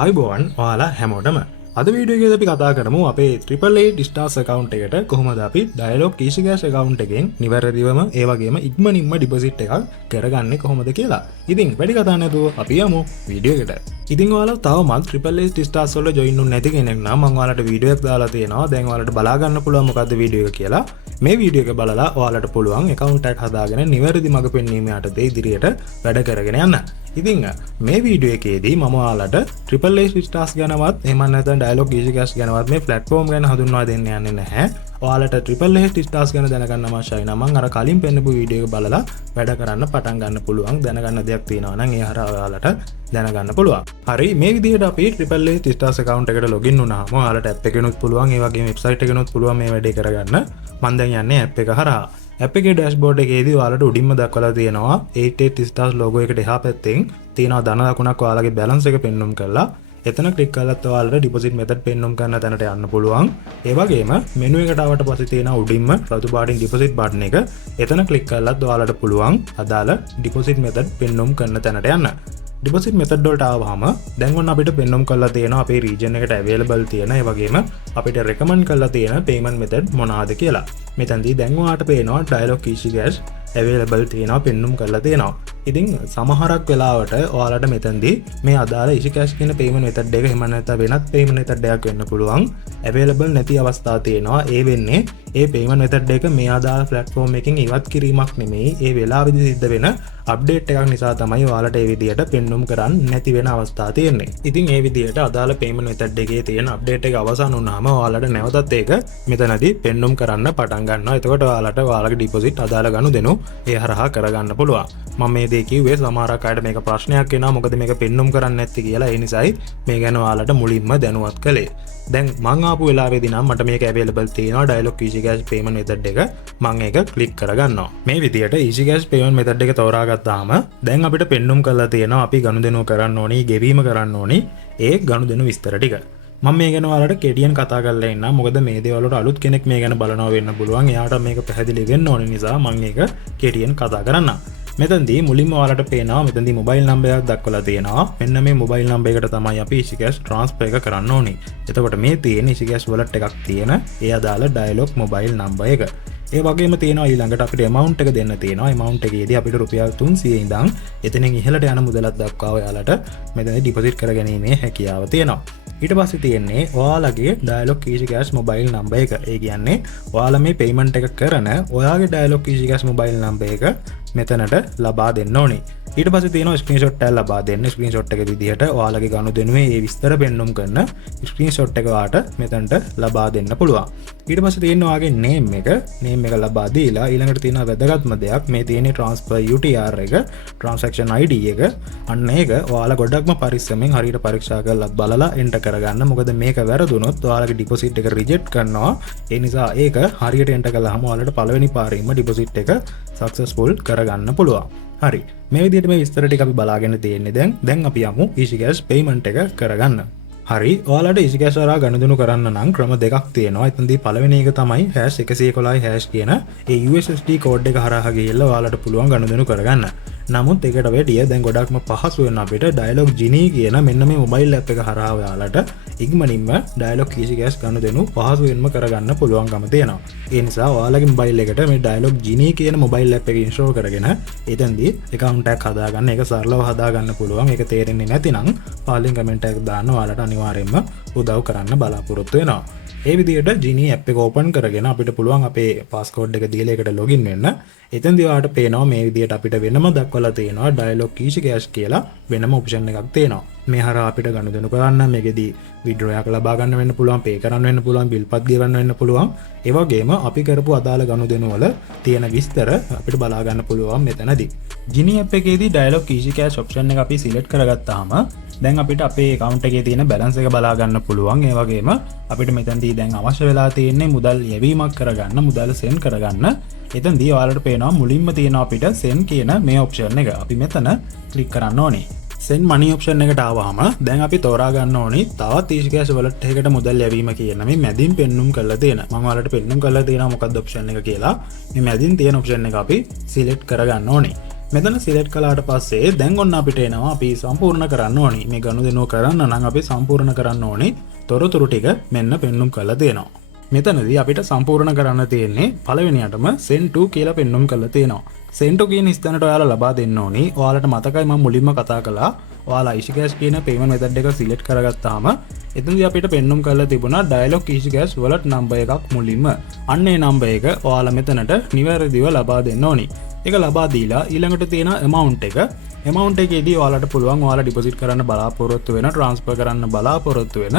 ආයිබෝවන් ඔයාලා හැමෝටම අද වීඩියෝ එකේදී අපි කතා කරමු අපේ AAA ස්ටාර්ස් account එකට කොහොමද අපි Dialog Easy Cash account එකෙන් නිවැරදිවම ඒ වගේම ඉක්මනින්ම ඩිපොසිට් එකක් කරගන්නේ කොහොමද කියලා. ඉතින් වැඩි කතා නැතුව අපි යමු වීඩියෝ එකට. ඉතින් ඔයාලා තවමත් AAA ස්ටාර්ස් වල ජොයින් වුනේ නැති කෙනෙක් නම් මම ඔයාලට වීඩියෝ එකක් දාලා තියෙනවා. දැන් ඔයාලට බලා ගන්න පුළුවන් මොකද්ද වීඩියෝ එක කියලා. මේ වීඩියෝ එක බලලා ඔයාලට පුළුවන් account එකක් හදාගෙන නිවැරදි මඟ පෙන්වීම යටතේ ඉදිරියට වැඩ කරගෙන යන්න. ඉතින් මේ වීඩියෝ එකේදී මම ඔයාලට AAA ස්ටාර්ස් ගැනවත් එහෙම නැත්නම් Dialog Easy Cash ගැනවත් මේ platform ගැන හඳුන්වා දෙන්න යන්නේ නැහැ. ඔයාලට AAA ස්ටාර්ස් ගැන දැනගන්න අවශ්‍යයි නම් මම අර කලින් පෙන්නපු වීඩියෝ එක බලලා වැඩ කරන්න පටන් ගන්න පුළුවන්. දැනගන්න දෙයක් තියෙනවා නම් ඒ හරහා ඔයාලට දැනගන්න පුළුවන්. හරි මේ විදිහට අපි AAA ස්ටාර්ස් account එකට login වුණාම ඔයාලට app එකෙනුත් පුළුවන් ඒ වගේම website එකෙනුත් පුළුවන් මේ වැඩේ කරගන්න. මම දැන් යන්නේ app එක හරහා. app එකේ dashboard එකේදී ඔයාලට උඩින්ම දක්වලා තියෙනවා 88 stars logo එකට එහා පැත්තෙන් තියෙනවා ධන ලකුණක් ඔයාලගේ balance එක පෙන්වුම් කරලා එතන ක්ලික් කළත් ඔයාලට deposit method පෙන්වුම් කරන තැනට යන්න පුළුවන්. ඒ වගේම menu එකට ආවට පස්සේ තියෙන උඩින්ම රතු පාටින් deposit button එක එතන ක්ලික් කළත් ඔයාලට පුළුවන් අදාළ deposit method පෙන්වුම් කරන තැනට යන්න. deposit method වලට ආවම දැන් ඔන්න අපිට පෙන්වුම් කරලා තියෙනවා අපේ region එකට available තියෙන ඒ වගේම අපිට recommend කරලා තියෙන payment method මොනවාද කියලා. මෙතනදී දැන් ඔයාලට පේනවා Dialog Easy Cash available තියෙනවා පෙන්වුම් කරලා තියෙනවා. ඉතින් සමහරක් වෙලාවට ඔයාලට මෙතනදී මේ අදාළ Easy Cash කියන payment method එක එහෙම නැත්නම් වෙනත් payment method එකක් වෙන්න පුළුවන් available නැති අවස්ථා තියෙනවා. ඒ වෙන්නේ ඒ payment method එක මේ අදාළ platform එකකින් ඉවත් කිරීමක් නෙමෙයි. ඒ වෙලාවෙදි සිද්ධ වෙන update එකක් නිසා තමයි ඔයාලට ඒ විදිහට පෙන්වුම් කරන්න නැති වෙන අවස්ථා තියෙන්නේ. ඉතින් ඒ විදිහට අදාළ payment method එකේ තියෙන update එක අවසන් වුණාම ඔයාලට නැවතත් ඒක මෙතනදී පෙන්වුම් කරන්න පටන් ගන්නවා. එතකොට ඔයාලට ඔයාලගේ deposit අදාළ ගනුදෙනු ඒ හරහා කරගන්න පුළුවන්. මම මේ දේ කිව්වේ සමහරක් අයට මේක ප්‍රශ්නයක් වෙනවා මොකද මේක පෙන්වුම් කරන්නේ නැති කියලා. ඒ නිසායි මේ ගැන ඔයාලට මුලින්ම දැනුවත් කළේ. දැන් මං ආපු වෙලාවේදී නම් මට මේක available තියෙනවා Dialog Easy Cash payment method එක. මම ඒක ක්ලික් කරගන්නවා. මේ විදිහට Easy Cash payment method එක තෝරාගත්තාම දැන් අපිට පෙන්වුම් කරලා තියෙනවා අපි ගනුදෙනු කරන්න ඕනි, ගෙවීම කරන්න ඕනි ඒ ගනුදෙනු විස්තර ටික. මම මේ ගැන ඔයාලට කෙටියෙන් කතා කරලා ඉන්නම්. මොකද මේ දේවල් වලට අලුත් කෙනෙක් මේ ගැන බලනවා වෙන්න පුළුවන්. එයාට මේක පැහැදිලි වෙන්න ඕන නිසා මම ඒක කෙටියෙන් කතා කරන්නම්. මෙතනදී මුලින්ම ඔයාලට පේනවා මෙතනදී මොබයිල් නම්බර් එකක් දක්වලා තියෙනවා. මෙන්න මේ මොබයිල් නම්බර් එකට තමයි අපි Easy Cash transfer එක කරන්න ඕනි. එතකොට මේ තියෙන Easy Cash wallet එකක් තියෙන ඒ අදාළ Dialog mobile number එක. ඒ වගේම තියෙනවා ඊළඟට අපිට amount එක දෙන්න තියෙනවා. amount එකේදී අපිට රුපියල් 300 ඉඳන් එතනින් ඉහළට යන මුදලක් දක්වා ඔයාලට මෙතනදී deposit කරගැනීමේ හැකියාව තියෙනවා. ඊට පස්සේ තියෙන්නේ ඔයාලගේ Dialog Easy Cash mobile number එක. ඒ කියන්නේ ඔයාලා මේ payment එක කරන ඔයාගේ Dialog Easy Cash mobile number එක මෙතනට ලබා දෙන්න ඕනේ. ඊට පස්සේ තියෙනවා screenshot එක ලබා දෙන්න. screenshot එක විදිහට ඔයාලගේ ගනුදෙනුවේ ඒ විස්තර පෙන්වුම් කරන screenshot එක ඔයාලට මෙතනට ලබා දෙන්න පුළුවන්. ඊට පස්සේ තියෙනවා ඔයාගේ name එක ලබා දීලා ඊළඟට තියෙන වැදගත්ම දෙයක් මේ තියෙන transfer UTR එක transaction ID එක අන්න ඒක ඔයාලා ගොඩක්ම පරිස්සමෙන් හරියට පරීක්ෂා කරලා බලලා enter කරගන්න. මොකද මේක වැරදුනොත් ඔයාලගේ deposit එක reject කරනවා. ඒ නිසා ඒක හරියට enter කළාම ඔයාලට පළවෙනි පාරේම deposit එක successful කරගන්න පුළුවන්. හරි මේ විදිහට මේ විස්තර ටික අපි බලාගෙන තියෙන්නේ. දැන් අපි යමු Easy Cash payment එක කරගන්න. හරි ඔයාලට Easy Cash හරහා ගනුදෙනු කරන්න නම් ක්‍රම දෙකක් තියෙනවා. එතනදී පළවෙනි එක තමයි #111# කියන ඒ USSD code එක හරහා ගිහිල්ලා ඔයාලට පුළුවන් ගනුදෙනු කරගන්න. නමුත් ඒකට වැඩිය දැන් ගොඩක්ම පහසු වෙන අපිට Dialog Genie කියන මෙන්න මේ මොබයිල් app එක හරහා ඔයාලට ඉක්මනින්ම Dialog Easy Cash ගනුදෙනු පහසුවෙන්ම කරගන්න පුළුවන්කම තියෙනවා. ඒ නිසා ඔයාලගේ මොබයිල් එකට මේ Dialog Genie කියන මොබයිල් app එක ඉන්ස්ටෝල් කරගෙන එතෙන්දී account එකක් හදාගන්න. ඒක සරලව හදාගන්න පුළුවන්. ඒක තේරෙන්නේ නැතිනම් පාලින් කමෙන්ට් එකක් දාන්න ඔයාලට අනිවාර්යයෙන්ම උදව් කරන්න බලාපොරොත්තු වෙනවා. ඒ විදිහට Genie app එක open කරගෙන අපිට පුළුවන් අපේ passcode එක දීලා ඒකට login වෙන්න. එතෙන්දී ඔයාලට පේනවා මේ විදිහට අපිට වෙනම දක්වලා තියෙනවා Dialog Easy Cash කියලා වෙනම option එකක් තියෙනවා. මේ හරහා අපිට ගනුදෙනු කරන්න මේකෙදී withdraw එකක් ලබා ගන්න වෙන්න පුළුවන්, pay කරන්න වෙන්න පුළුවන්, bill පත් ගෙවන්න වෙන්න පුළුවන්. ඒ වගේම අපි කරපු අදාළ ගනුදෙනු වල තියෙන විස්තර අපිට බලා ගන්න පුළුවන් මෙතනදී. Genie app එකේදී Dialog Easy Cash option එක අපි select කරගත්තාම දැන් අපිට අපේ account එකේ තියෙන balance එක බලා ගන්න පුළුවන්. ඒ වගේම අපිට මෙතනදී දැන් අවශ්‍ය වෙලා තියෙන්නේ මුදල් යැවීමක් කරගන්න, මුදල් send කරගන්න. එතනදී ඔයාලට පේනවා මුලින්ම තියෙනවා අපිට send කියන මේ option එක. අපි මෙතන click කරන්න ඕනේ. send money option එකට ආවම දැන් අපි තෝරා ගන්න ඕනි තවත් Easy Cash wallet එකකට මුදල් යැවීම කියන මේ මැදින් පෙන්වුම් කරලා තියෙන. මම ඔයාලට පෙන්වුම් කරලා තියෙනවා මොකක්ද option එක කියලා. මේ මැදින් තියෙන option එක අපි select කරගන්න ඕනේ. මෙතන සිලෙක්ට් කළාට පස්සේ දැන් ඔන්න අපිට එනවා අපි සම්පූර්ණ කරන්න ඕනි. මේ ගනුදෙනුව කරන්න නම් අපි සම්පූර්ණ කරන්න ඕනි තොරතුරු ටික මෙන්න පෙන්눔 කරලා දෙනවා. මෙතනදී අපිට සම්පූර්ණ කරන්න තියෙන්නේ පළවෙනියටම send to කියලා පෙන්눔 කරලා තියෙනවා. send to කියන ස්ථානට ඔයාලා ලබා දෙන්න ඕනි. ඔයාලට මතකයි මම මුලින්ම කතා කළා. ඔයාලා EasyCash කියන payment method එක select කරගත්තාම එතනදී අපිට පෙන්눔 කරලා තිබුණා dialog EasyCash wallet number එකක් මුලින්ම. අන්න ඒ number එක ඔයාලා මෙතනට නිවැරදිව ලබා දෙන්න ඕනි. ඒක ලබා දීලා ඊළඟට තියෙන amount එක amount එකේදී ඔයාලට පුළුවන් ඔයාලා deposit කරන්න බලාපොරොත්තු වෙන transfer කරන්න බලාපොරොත්තු වෙන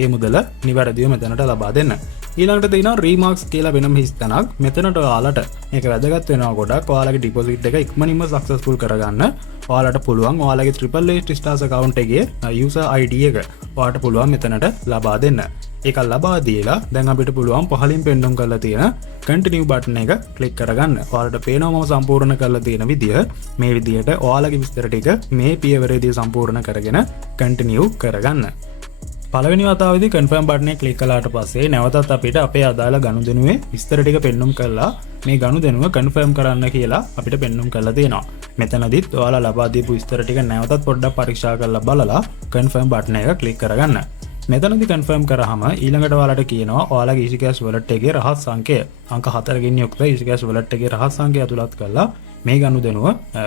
ඒ මුදල නිවැරදිව මෙතනට ලබා දෙන්න. ඊළඟට තියෙනවා remarks කියලා වෙනම හිස්තැනක්. මෙතනට ඔයාලට මේක වැදගත් වෙනවා ගොඩක්. ඔයාලගේ deposit එක ඉක්මනින්ම successful කරගන්න ඔයාලට පුළුවන් ඔයාලගේ AAA stars account එකේ user ID එක ඔයාලට පුළුවන් මෙතනට ලබා දෙන්න. ඒක ලබා දීලා දැන් අපිට පුළුවන් පහලින් පෙන්වන්න කරලා තියෙන continue button එක click කරගන්න. ඔයාලට පේනවා මම සම්පූර්ණ කරලා තියෙන විදිය. මේ විදියට ඔයාලගේ විස්තර ටික මේ පියවරේදී සම්පූර්ණ කරගෙන continue කරගන්න. පළවෙනි වතාවේදී confirm button එක click කළාට පස්සේ නැවතත් අපිට අපේ අදාළ ගනුදෙනුවේ විස්තර ටික පෙන්눔 කරලා මේ ගනුදෙනුව confirm කරන්න කියලා අපිට පෙන්눔 කරලා තියෙනවා. මෙතනදිත් ඔයාලා ලබා දීපු විස්තර ටික නැවතත් පොඩ්ඩක් පරීක්ෂා කරලා බලලා confirm button එක click කරගන්න. මෙතනදී confirm කරාම ඊළඟට ඔයාලට කියනවා ඔයාලගේ EasyCash wallet එකේ රහස් සංඛ්‍යය අංක 4කින් යුක්ත EasyCash wallet එකේ රහස් සංඛ්‍යය ඇතුළත් කරලා මේ ගනුදෙනුව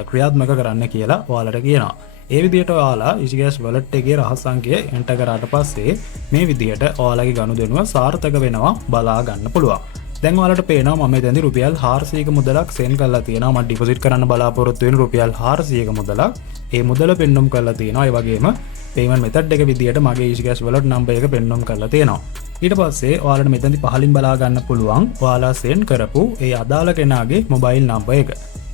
ක්‍රියාත්මක කරන්න කියලා ඔයාලට කියනවා. ඒ විදිහට ඔයාලා EasyCash wallet එකේ රහස් සංඛ්‍යය enter කරාට පස්සේ මේ විදිහට ඔයාලගේ ගනුදෙනුව සාර්ථක වෙනවා බලා ගන්න පුළුවන්. දැන් ඔයාලට පේනවා මම එතෙන්දී රුපියල් 400ක මුදලක් send කරලා තියෙනවා. මම deposit කරන්න බලාපොරොත්තු වෙන රුපියල් 400ක මුදලක්. ඒ මුදල පෙන්눔 කරලා තියෙනවා. ඒ වගේම payment method එක විදිහට මගේ EasyCash wallet number එක පෙන්눔 කරලා තියෙනවා. ඊට පස්සේ ඔයාලට මෙතනදී පහලින් බලා ගන්න පුළුවන් ඔයාලා send කරපු ඒ අදාළ කෙනාගේ mobile number එක.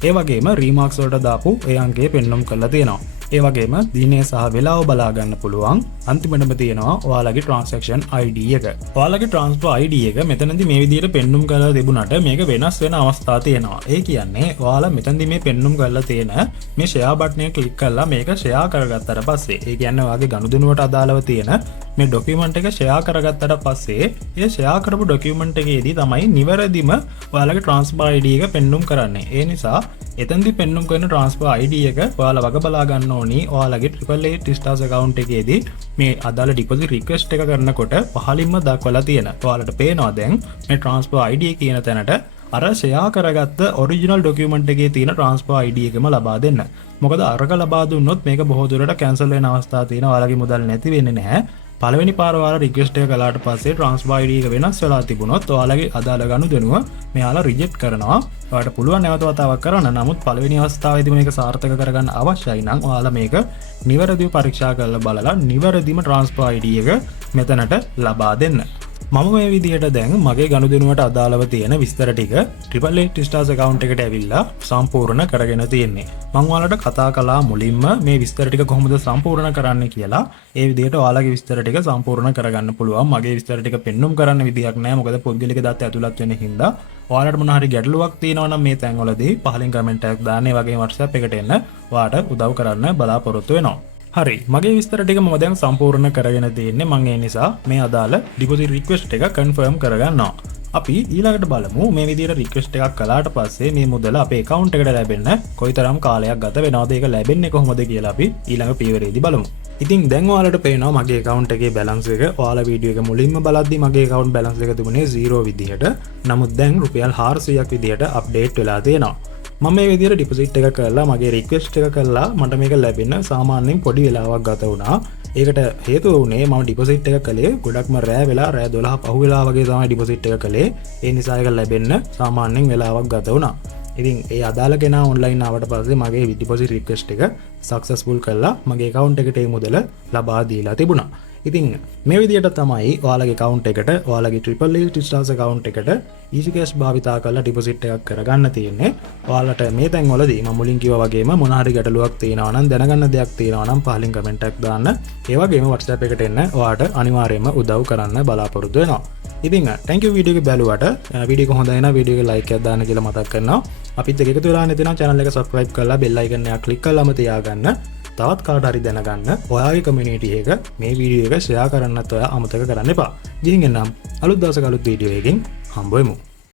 ඒ වගේම remarks වලට දාපු ඒ අංකය පෙන්눔 කරලා තියෙනවා. ඒ වගේම දිනේ සහ වෙලාව බලා ගන්න පුළුවන්. අන්තිමටම තියෙනවා ඔයාලගේ transaction ID එක. ඔයාලගේ transfer ID එක මෙතනදී මේ විදිහට පෙන්눔 කරලා තිබුණාට මේක වෙනස් වෙන අවස්ථා තියෙනවා. ඒ කියන්නේ ඔයාලා මෙතනදී මේ පෙන්눔 කරලා තියෙන මේ share button එක click කරලා මේක share කරගත්තට පස්සේ ඒ කියන්නේ ඔයාගේ ගනුදෙනුවට අදාළව තියෙන මේ document එක share කරගත්තට පස්සේ ඒ share කරපු document එකේදී තමයි නිවැරදිම ඔයාලගේ transfer ID එක පෙන්눔 කරන්නේ. ඒ නිසා එතනදී පෙන්눔 කරන transfer ID එක ඔයාලා වග බලා ගන්න ඕනි. ඔයාලගේ AAA stars account එකේදී මේ අදාළ deposit request එක කරනකොට පහලින්ම දක්වලා තියෙන ඔයාලට පේනවා දැන් මේ transfer ID කියන තැනට අර share කරගත්ත original document එකේ තියෙන transfer ID එකම ලබා දෙන්න. මොකද අරක ලබා දුන්නොත් මේක බොහෝ දුරට cancel වෙන අවස්ථා තියෙනවා. ඔයාලගේ මුදල් නැති වෙන්නේ නැහැ. පළවෙනි පාර ඔයාලා රික්වෙස්ට් එක කළාට පස්සේ transfer ID එක වෙනස් වෙලා තිබුණොත් ඔයාලගේ අදාළ ගනුදෙනුව මෙයාලා රිජෙක්ට් කරනවා. ඔයාලට පුළුවන් නැවත වතාවක් කරන්න. නමුත් පළවෙනි අවස්ථාවේදී මේක සාර්ථක කරගන්න අවශ්‍යයි නම් ඔයාලා මේක නිවැරදිව පරීක්ෂා කරලා බලලා නිවැරදිම transfer ID එක මෙතනට ලබා දෙන්න. මම මේ විදිහට දැන් මගේ ගනුදෙනුවට අදාළව තියෙන විස්තර ටික AAA stars account එකට ඇවිල්ලා සම්පූර්ණ කරගෙන තියෙන්නේ. මම ඔයාලට කතා කළා මුලින්ම මේ විස්තර ටික කොහොමද සම්පූර්ණ කරන්න කියලා. ඒ විදිහට ඔයාලගේ විස්තර ටික සම්පූර්ණ කරගන්න පුළුවන්. මගේ විස්තර ටික පෙන්눔 කරන්න විදියක් නැහැ. මොකද පුද්ගලික දත්ත ඇතුළත් වෙන හින්දා. ඔයාලට මොන හරි ගැටලුවක් තියෙනවා නම් මේ තැන්වලදී පහලින් කමෙන්ට් එකක් දාන්න. ඒ වගේම WhatsApp එකට එන්න ඔයාලට උදව් කරන්න බලාපොරොත්තු වෙනවා. හරි මගේ විස්තර ටික මම දැන් සම්පූර්ණ කරගෙන තියෙන්නේ. මම ඒ නිසා මේ අදාළ deposit request එක confirm කරගන්නවා. අපි ඊළඟට බලමු මේ විදිහට request එකක් කළාට පස්සේ මේ මුදල අපේ account එකට ලැබෙන්න කොයිතරම් කාලයක් ගත වෙනවද ඒක ලැබෙන්නේ කොහොමද කියලා අපි ඊළඟ පියවරේදී බලමු. ඉතින් දැන් ඔයාලට පේනවා මගේ account එකේ balance එක. ඔයාලා වීඩියෝ එක මුලින්ම බලද්දී මගේ account balance එක තිබුණේ 0 විදිහට. නමුත් දැන් රුපියල් 400ක් විදිහට update වෙලා තියෙනවා. මම මේ විදිහට ඩිපොසිට් එක කරලා මගේ රික්වෙස්ට් එක කරලා මට මේක ලැබෙන්න සාමාන්‍යයෙන් පොඩි වෙලාවක් ගත වුණා. ඒකට හේතුව වුණේ මම ඩිපොසිට් එක කළේ ගොඩක්ම රෑ වෙලා රෑ 12 පහු වෙලා වගේ තමයි ඩිපොසිට් එක කළේ. ඒ නිසා ඒක ලැබෙන්න සාමාන්‍යයෙන් වෙලාවක් ගත වුණා. ඉතින් ඒ අදාළ කෙනා ඔන්ලයින් ආවට පස්සේ මගේ ඩිපොසිට් රික්වෙස්ට් එක සක්සස්ෆුල් කරලා මගේ account එකට ඒ මුදල ලබා දීලා තිබුණා. ඉතින් මේ විදිහට තමයි ඔයාලගේ account එකට ඔයාලගේ AAA stars account එකට EasyCash භාවිතා කරලා deposit එකක් කරගන්න තියෙන්නේ. ඔයාලට මේ තැන්වලදී මම මුලින් කිව්වා වගේම මොන හරි ගැටලුවක් තියෙනවා නම් දැනගන්න දෙයක් තියෙනවා නම් පහලින් කමෙන්ට් එකක් දාන්න. ඒ වගේම WhatsApp එකට එන්න ඔයාලට අනිවාර්යයෙන්ම උදව් කරන්න බලාපොරොත්තු වෙනවා. ඉතින් thank you වීඩියෝ එක බැලුවට වීඩියෝ එක හොඳයි නම් වීඩියෝ එක like එකක් දාන්න කියලා මතක් කරනවා. අපිත් එක්ක එකතු වෙලා නැතිනම් channel එක subscribe කරලා bell icon එක click කරලාම තියාගන්න. තවත් කාට හරි දැනගන්න ඔයාගේ community එක මේ වීඩියෝ එක share කරන්නත් ඔයා අමතක කරන්න එපා. ගිහින් එන්නම් අලුත් දවසක අලුත් වීඩියෝ එකකින් හම්බ වෙමු.